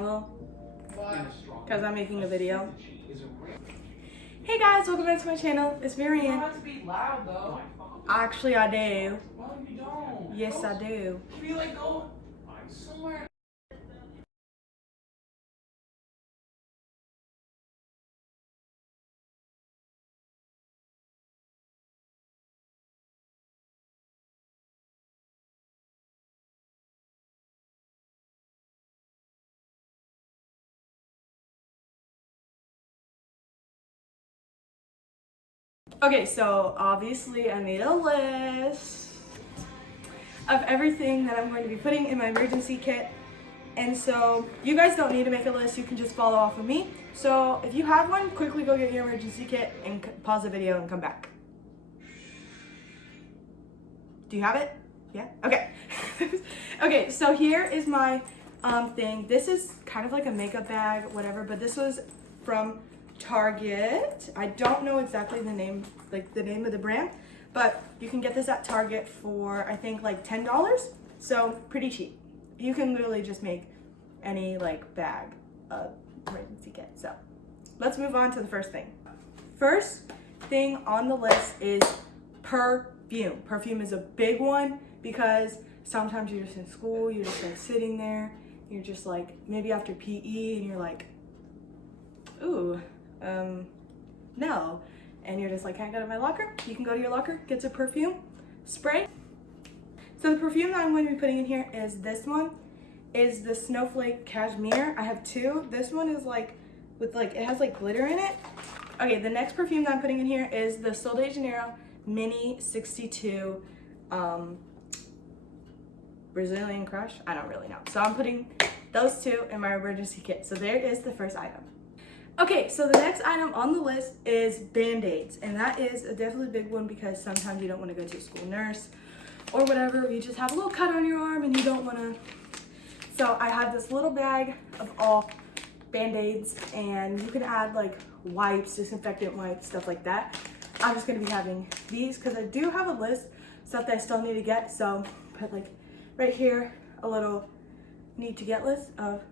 down a little? Because I'm making a video. Hey guys, welcome back to my channel. It's Marianne. You don't have to be loud though. Actually, I do. No, you don't. Yes, I do. Can you like go somewhere? Okay, so obviously I made a list of everything that I'm going to be putting in my emergency kit. And so you guys don't need to make a list, you can just follow off of me. So if you have one, quickly go get your emergency kit and pause the video and come back. Do you have it? Yeah? Okay. Okay, so here is my thing. This is kind of like a makeup bag, whatever, but this was from Target. I don't know exactly the name, like the name of the brand, but you can get this at Target for I think like $10. So pretty cheap. You can literally just make any like bag emergency kit. So let's move on to the first thing. First thing on the list is perfume. Perfume is a big one because sometimes you're just in school, you're just like sitting there, you're just like maybe after PE and you're like, ooh, no. And you're just like, can I go to my locker? You can go to your locker, get some perfume, spray. So the perfume that I'm going to be putting in here is this one, is the Snowflake Cashmere. I have two. This one is like, with like, it has like glitter in it. Okay, the next perfume that I'm putting in here is the Sol de Janeiro Mini 62 Brazilian Crush. I don't really know. So I'm putting those two in my emergency kit. So there is the first item. Okay, so the next item on the list is Band-Aids, and that is a definitely big one because sometimes you don't want to go to a school nurse or whatever, or you just have a little cut on your arm and you don't want to. So I have this little bag of all Band-Aids, and you can add like wipes, disinfectant wipes, stuff like that. I'm just going to be having these because I do have a list of stuff that I still need to get, so put like right here a little need to get list of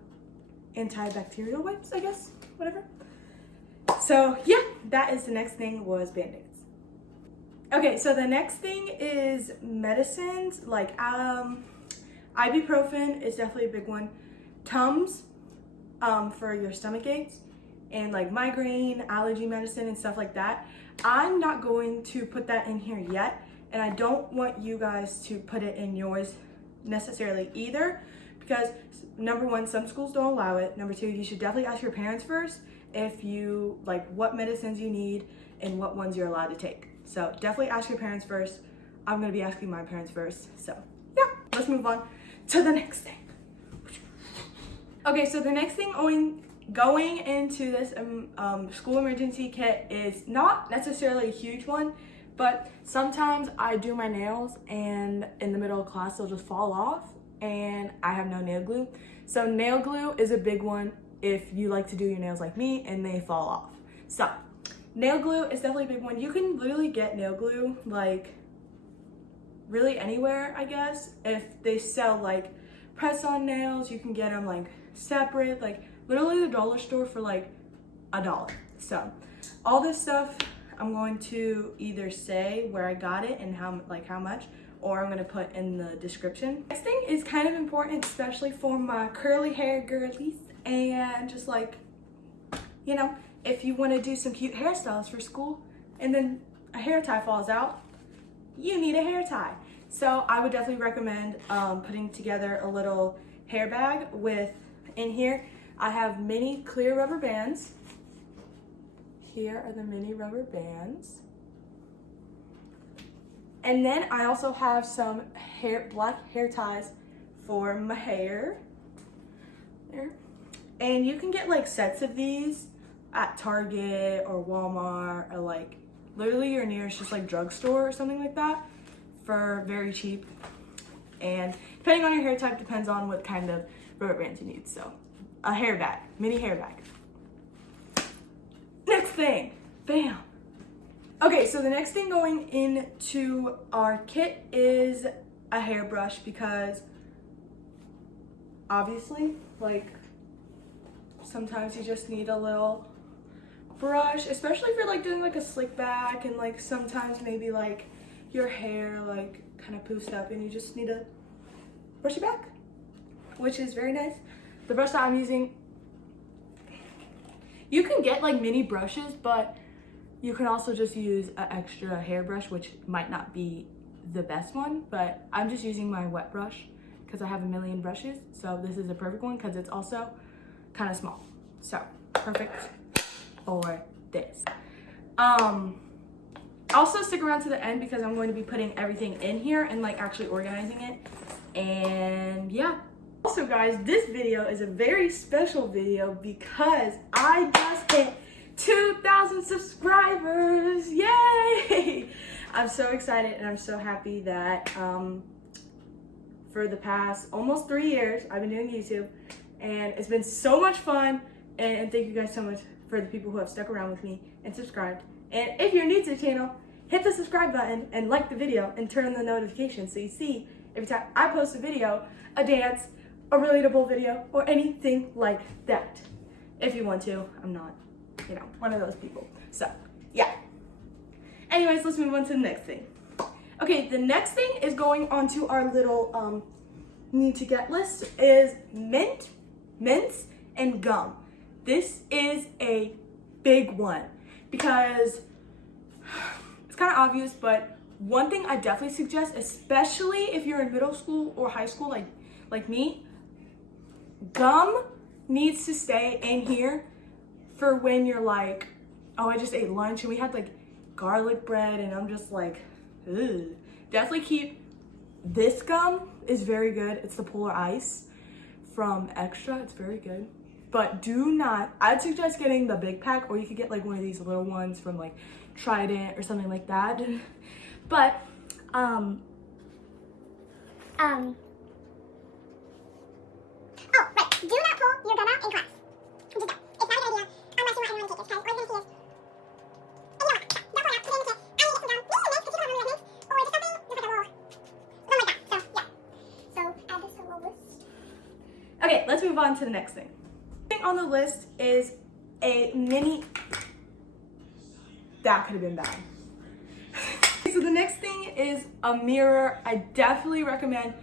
antibacterial wipes, I guess, whatever. So yeah, that is the next thing was Band-Aids. Okay, so the next thing is medicines, like ibuprofen is definitely a big one. Tums for your stomach aches, and like migraine, allergy medicine and stuff like that. I'm not going to put that in here yet, and I don't want you guys to put it in yours necessarily either, because number one, some schools don't allow it. Number two, you should definitely ask your parents first if you like what medicines you need and what ones you're allowed to take. So definitely ask your parents first. I'm gonna be asking my parents first. So yeah, let's move on to the next thing. Okay, so the next thing going into this school emergency kit is not necessarily a huge one, but sometimes I do my nails and in the middle of class they'll just fall off and I have no nail glue. So nail glue is a big one if you like to do your nails like me and they fall off. So nail glue is definitely a big one. You can literally get nail glue like really anywhere, I guess. If they sell like press-on nails, you can get them like separate, like literally the dollar store for like $1. So all this stuff I'm going to either say where I got it and how much, or I'm gonna put in the description. Next thing is kind of important, especially for my curly hair girlies, and just like, you know, if you wanna do some cute hairstyles for school and then a hair tie falls out, you need a hair tie. So I would definitely recommend putting together a little hair bag with, in here, I have mini clear rubber bands. Here are the mini rubber bands. And then I also have some black hair ties for my hair. There. And you can get like sets of these at Target or Walmart or like literally your nearest just like drugstore or something like that for very cheap. And depending on your hair type depends on what kind of rubber bands you need. So a hair bag, mini hair bag. Next thing, bam. Okay, so the next thing going into our kit is a hairbrush because obviously, like, sometimes you just need a little brush, especially if you're like doing like a slick back, and like sometimes maybe like your hair like kind of poofs up and you just need to brush it back, which is very nice. The brush that I'm using, you can get like mini brushes, but you can also just use an extra hairbrush, which might not be the best one, but I'm just using my wet brush because I have a million brushes. So this is a perfect one because it's also kind of small. So perfect for this. Also stick around to the end because I'm going to be putting everything in here and like actually organizing it. And yeah. Also guys, this video is a very special video because I just hit 2,000 subscribers. Yay! I'm so excited and I'm so happy that for the past almost 3 years I've been doing YouTube, and it's been so much fun, and thank you guys so much for the people who have stuck around with me and subscribed. And if you're new to the channel, hit the subscribe button and like the video and turn on the notifications so you see every time I post a video, a dance, a relatable video, or anything like that. If you want to, I'm not, you know, one of those people. So yeah. Anyways, let's move on to the next thing. Okay, the next thing is going on to our little need to get list is mints, and gum. This is a big one because it's kind of obvious, but one thing I definitely suggest, especially if you're in middle school or high school like me, gum needs to stay in here for when you're like, oh, I just ate lunch and we had like garlic bread and I'm just like, ugh. Definitely keep this gum, is very good. It's the Polar Ice from Extra. It's very good. But do not, I'd suggest getting the big pack, or you could get like one of these little ones from like Trident or something like that. But Oh, right. Do not pull your gum out in class. Just don't. It's not a good idea unless you want everyone to take this, because all you're going to see is don't pull it out, put it in the kit. I need some gum. Maybe mints, because people don't really like mints. Or just something like a little, something like that. So, yeah. So, add this to the little list. okay, let's move on to the next thing. Thing on the list is a mini, that could have been bad. So the next thing is a mirror. I definitely recommend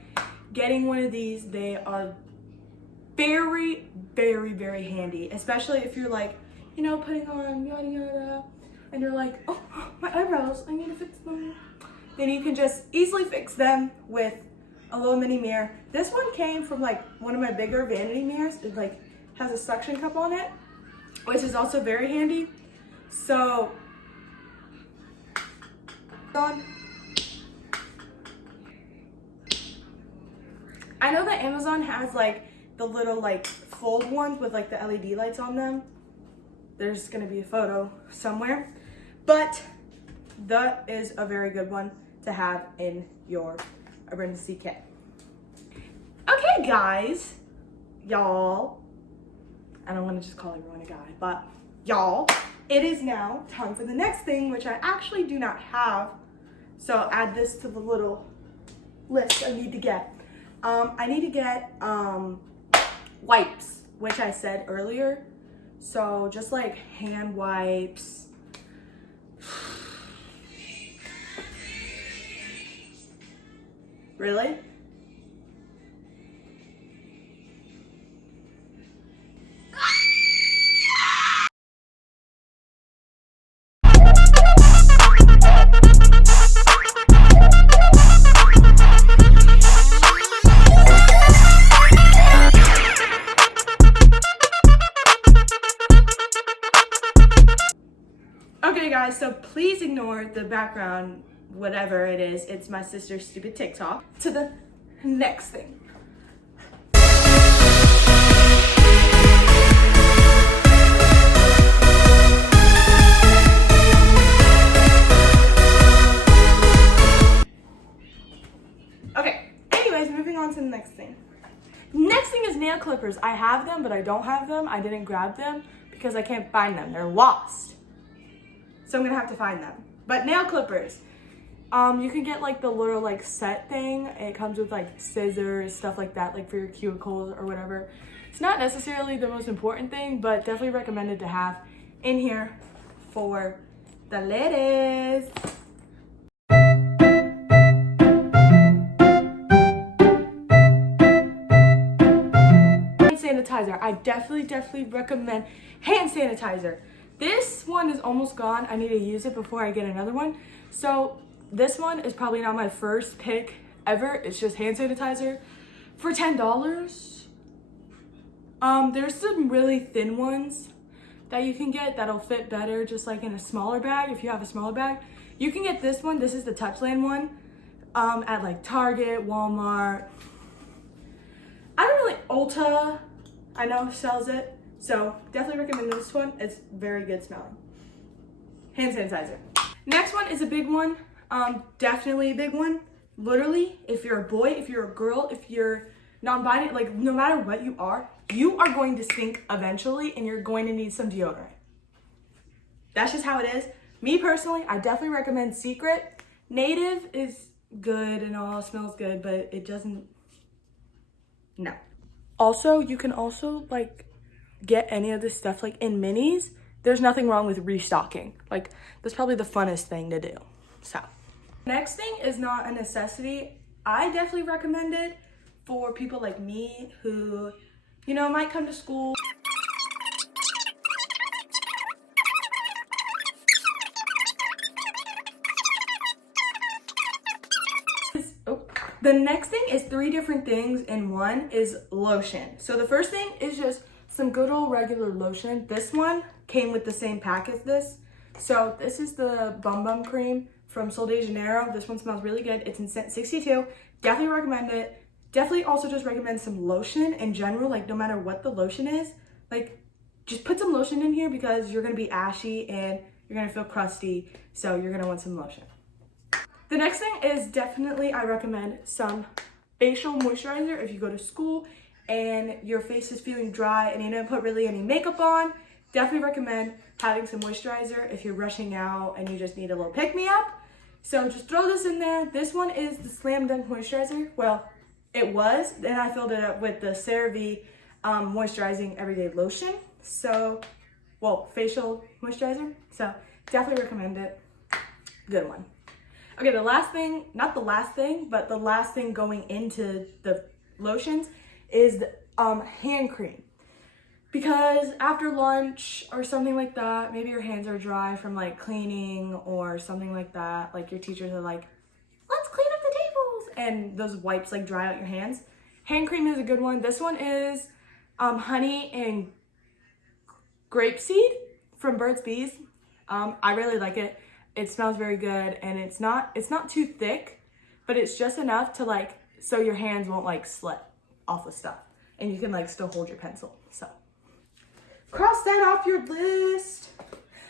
getting one of these. They are very, very, very handy, especially if you're like, you know, putting on yada yada, and you're like, oh, my eyebrows, I need to fix them. Then you can just easily fix them with a little mini mirror. This one came from like one of my bigger vanity mirrors. It like has a suction cup on it, which is also very handy. So I know that Amazon has like the little like fold ones with like the LED lights on them. There's gonna be a photo somewhere, but that is a very good one to have in your emergency kit. Okay guys, y'all, I don't want to just call everyone a guy, but y'all, it is now time for the next thing, which I actually do not have. So I'll add this to the little list I need to get. I need to get wipes, which I said earlier. So just like hand wipes. Really? Okay guys, so please ignore the background, whatever it is. It's my sister's stupid TikTok. To the next thing. Okay, anyways, moving on to the next thing. Next thing is nail clippers. I have them, but I don't have them. I didn't grab them because I can't find them. They're lost. So I'm gonna have to find them. But nail clippers, you can get like the little like set thing. It comes with like scissors, stuff like that, like for your cuticles or whatever. It's not necessarily the most important thing, but definitely recommended to have in here for the ladies. Hand sanitizer. I definitely recommend hand sanitizer. This one is almost gone. I need to use it before I get another one. So this one is probably not my first pick ever. It's just hand sanitizer for $10. There's some really thin ones that you can get that'll fit better just like in a smaller bag. If you have a smaller bag, you can get this one. This is the Touchland one at like Target, Walmart. I don't really, Ulta, I know sells it. So definitely recommend this one. It's very good smelling. Hand sanitizer. Next one is a big one. Definitely a big one. Literally, if you're a boy, if you're a girl, if you're non-binary, like no matter what you are going to stink eventually and you're going to need some deodorant. That's just how it is. Me personally, I definitely recommend Secret. Native is good and all, smells good, but it doesn't, no. Also, you can also like get any of this stuff like in minis. There's nothing wrong with restocking. Like that's probably the funnest thing to do. So next thing is not a necessity. I definitely recommend it for people like me who, you know, might come to school. The next thing is 3 different things in one is lotion. So the first thing is just some good old regular lotion. This one came with the same pack as this. So this is the Bum Bum Cream from Sol de Janeiro. This one smells really good. It's in scent 62. Definitely recommend it. Definitely also just recommend some lotion in general, like no matter what the lotion is, like just put some lotion in here because you're gonna be ashy and you're gonna feel crusty, so you're gonna want some lotion. The next thing is definitely I recommend some facial moisturizer if you go to school and your face is feeling dry and you didn't put really any makeup on. Definitely recommend having some moisturizer if you're rushing out and you just need a little pick-me-up. So just throw this in there. This one is the Slam Dunk Moisturizer. Well, it was, and I filled it up with the CeraVe Moisturizing Everyday Lotion. So, well, facial moisturizer. So definitely recommend it. Good one. Okay, the last thing, not the last thing, but the last thing going into the lotions is the hand cream. Because after lunch or something like that, maybe your hands are dry from like cleaning or something like that. Like your teachers are like, let's clean up the tables. And those wipes like dry out your hands. Hand cream is a good one. This one is honey and grapeseed from Burt's Bees. I really like it. It smells very good and it's not too thick, but it's just enough to like, so your hands won't like slip off the stuff and you can like still hold your pencil. So cross that off your list.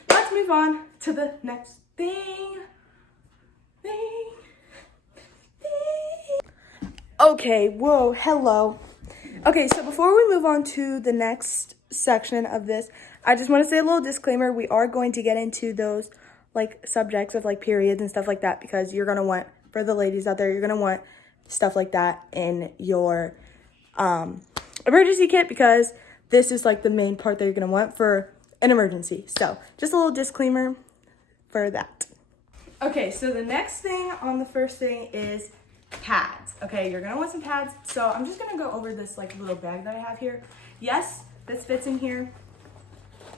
Let's move on to the next thing. Okay, whoa, hello. Okay, so before we move on to the next section of this, I just want to say a little disclaimer. We are going to get into those like subjects of like periods and stuff like that because you're going to want, for the ladies out there, you're going to want stuff like that in your emergency kit because this is like the main part that you're going to want for an emergency. So just a little disclaimer for that. Okay, so the next thing on the first thing is pads. Okay, you're gonna want some pads. So I'm just gonna go over this like little bag that I have here. Yes, this fits in here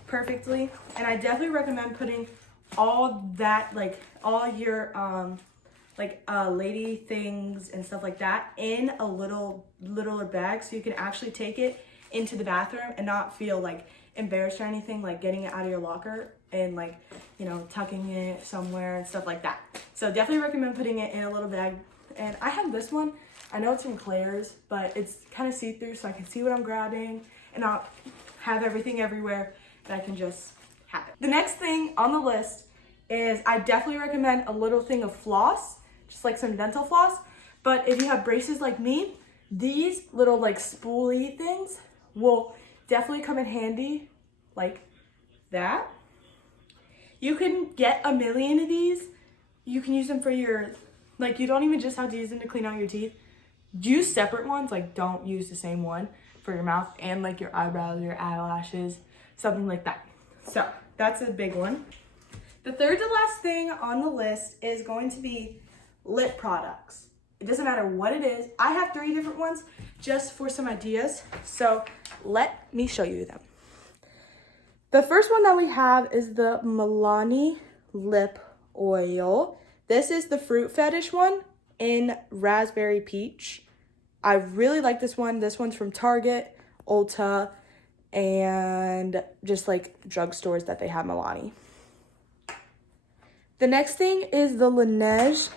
perfectly. And I definitely recommend putting all that, like all your lady things and stuff like that in a littler bag so you can actually take it into the bathroom and not feel like embarrassed or anything, like getting it out of your locker and like, you know, tucking it somewhere and stuff like that. So definitely recommend putting it in a little bag. And I have this one. I know it's from Claire's, but it's kind of see-through so I can see what I'm grabbing and not have everything everywhere and I can just have it. The next thing on the list is I definitely recommend a little thing of floss, just like some dental floss. But if you have braces like me, these little like spoolie things will definitely come in handy like that. You can get a million of these. You can use them for your, like you don't even just have to use them to clean out your teeth. Use separate ones, like don't use the same one for your mouth and like your eyebrows, your eyelashes, something like that. So that's a big one. The third to last thing on the list is going to be lip products. It doesn't matter what it is. I have 3 different ones just for some ideas. So let me show you them. The first one that we have is the Milani Lip Oil. This is the Fruit Fetish one in Raspberry Peach. I really like this one. This one's from Target, Ulta, and just like drugstores that they have Milani. The next thing is the Laneige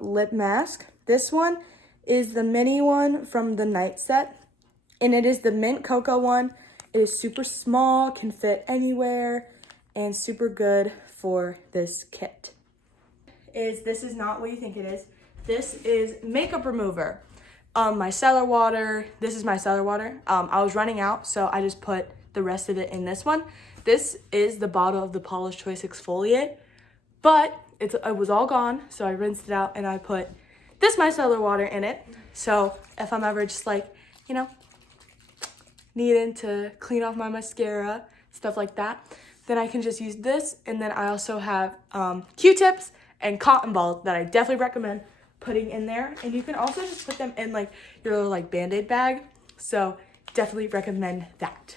lip mask. This one is the mini one from the night set, and it is the mint cocoa one. It is super small, can fit anywhere, and super good for this kit. This is not what you think it is. This is makeup remover. Micellar water. This is micellar water. I was running out, so I just put the rest of it in this one. This is the bottle of the Paula's Choice Exfoliate, but it was all gone, so I rinsed it out and I put this micellar water in it. So if I'm ever just like, you know, needing to clean off my mascara, stuff like that, then I can just use this. And then I also have Q-tips and cotton balls that I definitely recommend putting in there. And you can also just put them in like your little like Band-Aid bag. So definitely recommend that.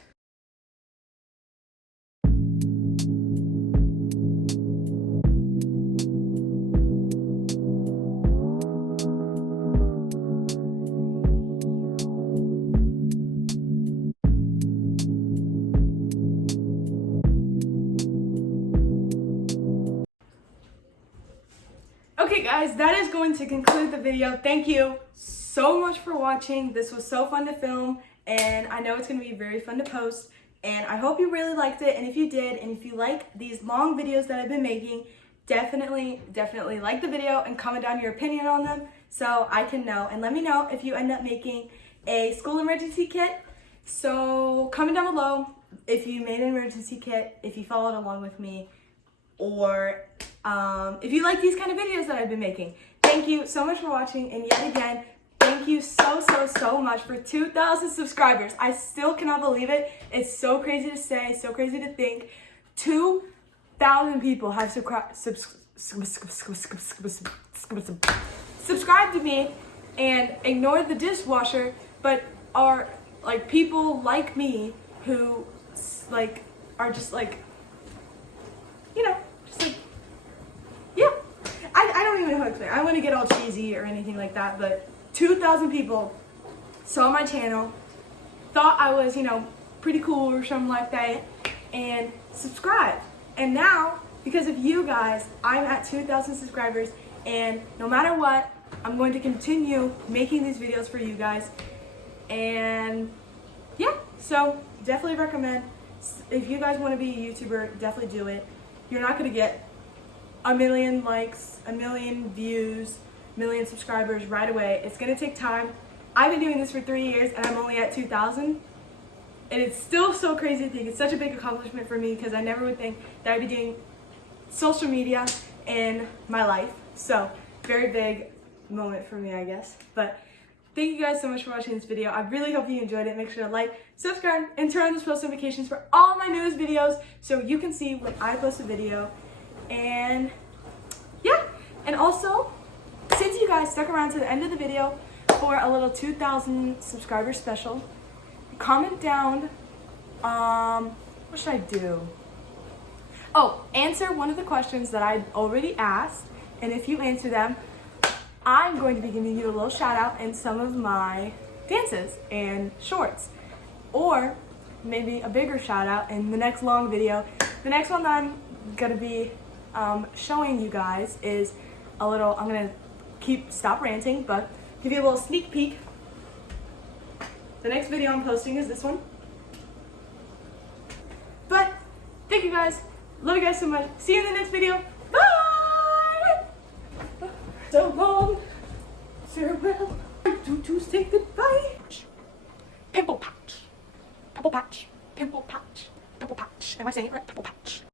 Okay guys, that is going to conclude the video. Thank you so much for watching. This was so fun to film, and I know it's going to be very fun to post, and I hope you really liked it. And if you did, and if you like these long videos that I've been making, definitely like the video and comment down your opinion on them so I can know. And let me know if you end up making a school emergency kit. So comment down below if you made an emergency kit, if you followed along with me, or if you like these kind of videos that I've been making. Thank you so much for watching, and yet again, thank you so much for 2,000 subscribers. I still cannot believe it. It's so crazy to say, so crazy to think. 2,000 people have subscribed to me and ignored the dishwasher, but are like people like me who like are just like, you know, just like, yeah. I don't even know how to explain. I don't want to get all cheesy or anything like that, but 2,000 people saw my channel, thought I was, you know, pretty cool or something like that, and subscribed. And now, because of you guys, I'm at 2,000 subscribers, and no matter what, I'm going to continue making these videos for you guys. And yeah, so definitely recommend. If you guys want to be a YouTuber, definitely do it. You're not going to get a million likes, a million views, a million subscribers right away. It's going to take time. I've been doing this for 3 years and I'm only at 2,000. And it's still so crazy to think. It's such a big accomplishment for me because I never would think that I'd be doing social media in my life. So, very big moment for me, I guess. But thank you guys so much for watching this video. I really hope you enjoyed it. Make sure to like, subscribe, and turn on those post notifications for all my newest videos so you can see when I post a video. And yeah, and also, since you guys stuck around to the end of the video for a little 2,000 subscriber special, comment down, what should I do? Oh, answer one of the questions that I already asked, and if you answer them, I'm going to be giving you a little shout out in some of my dances and shorts, or maybe a bigger shout out in the next long video. The next one that I'm gonna be showing you guys is a little, I'm gonna stop ranting, but give you a little sneak peek. The next video I'm posting is this one. But thank you guys, love you guys so much. See you in the next video. Bye. So long, farewell. To say goodbye. Pimple patch, pimple patch, pimple patch, pimple patch. Am I saying it right? Pimple patch.